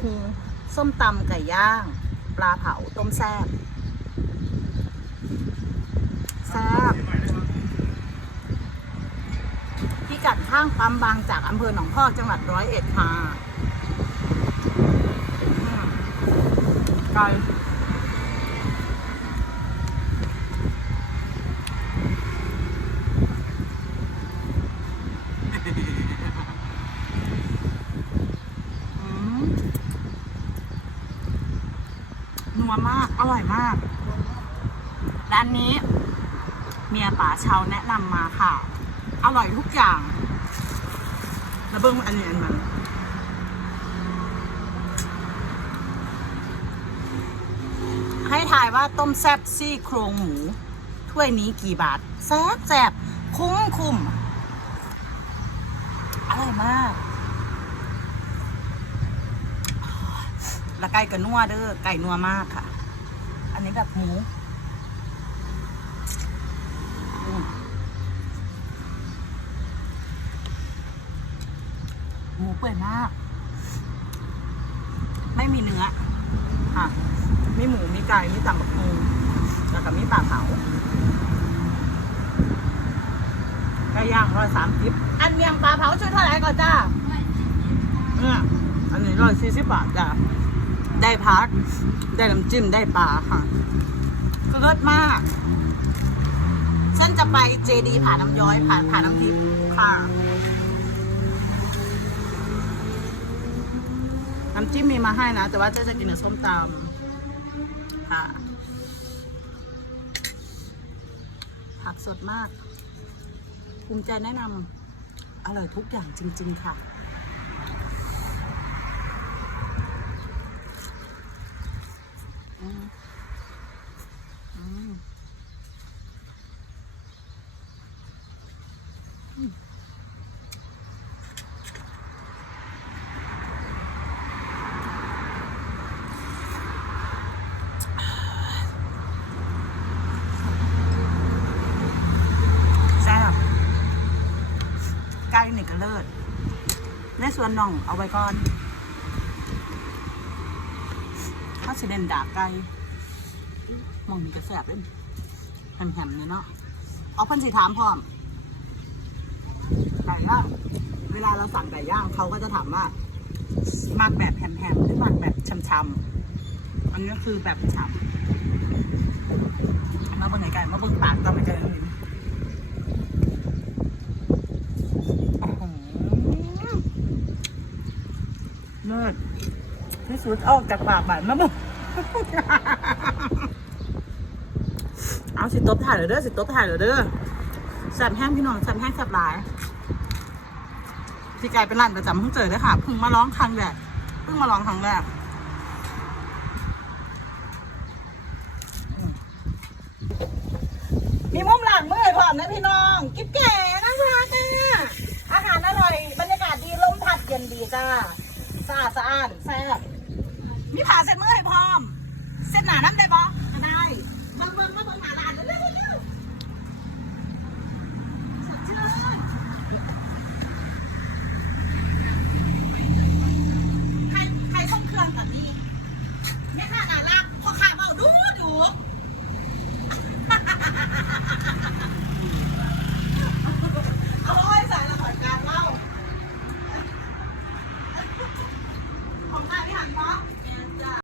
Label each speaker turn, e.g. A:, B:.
A: คือส้มตำไก่ย่าง ปลาเผาต้มแซ่บแซ่บพิกัดข้างปั๊มบางจากอำเภอหนองพอกจังหวัดร้อยเอ็ดค่ะไก นัวมาก อร่อยมาก ร้านนี้ เมียป๋าเชาแนะนำมาค่ะ อร่อยทุกอย่าง แล้วเบิ้งอันนี้อันมันให้ทายว่าต้มแซบซี่โครงหมู ถ้วยนี้กี่บาท แซบแซบคุ้มคุ้มอร่อยมาก แล้วไก่กับนัวเด้อไก่นัวมากค่ะ อันนี้แบบหมูอืมหมูเปื่อยมาก ไม่มีเนื้อค่ะมีหมูมีไก่มีตับกับหมูแล้วก็มีปลาเผาไก่ย่างร้อยสามสิบอันเมียงปลาเผาช่วยเท่าไหร่ก่อนจ้าเนี่ยอันนี้ร้อยสี่สิบบาทจ้า ได้พัก ได้น้ำจิ้มได้ปลาค่ะคือเลิศมาก ฉันจะไปเจดีผ่าน้ำย้อยผ่านผ่าน้ำทิพย์ค่ะ น้ำจิ้มมีมาให้นะ แต่ว่าจ๊จะกินกับส้มตำค่ะ ผักสดมาก ภูมิใจแนะนำอร่อยทุกอย่างจริง ๆ ค่ะ อืมอืมอืมแซ่บ ไก่นี่ก็เลิศ ในส่วนน่องเอาไว้ก่อนข้าวสีเด่นดาไก่มองนี่ก็แซ่บเลยแหมๆเนี่ยเนาะ เอาพันสีถามพร้อม ไก่ย่าง เวลาเราสั่งไก่ย่างเขาก็จะถามว่าหมักแบบแผ่นๆหรือหมักแบบช่ำๆอันนี้คือแบบฉ่ำมาเบิ่งไหนไก่มาเบิ่งปากก็ไม่เจอลิ้นโอ้โหเลิศที่สุดออกจากปากบานมาบิ่งเอาสิตบถ่ายเลยเด้อสิตบถ่ายเลยเด้อแซ่บแห้งพี่น้องแซ่บแห้งแซ่บหลาย พี่ไก่เป็นร้านประจำเพิ่งเจอเลยค่ะเพิ่งมาร้องครั้งแรกเพิ่งมาร้องครั้งแรกมีมุมหลังมือพร้อมนะพี่น้องกิ๊บแก่นะคะเนี่ยอาหารอร่อย บรรยากาศดีลมพัดเย็นดีจ้าสะอาดสะอาดแซ่บมีผ่าเส้นเมื่อยพร้อม เส้นหนาน้ำได้ปะ 看。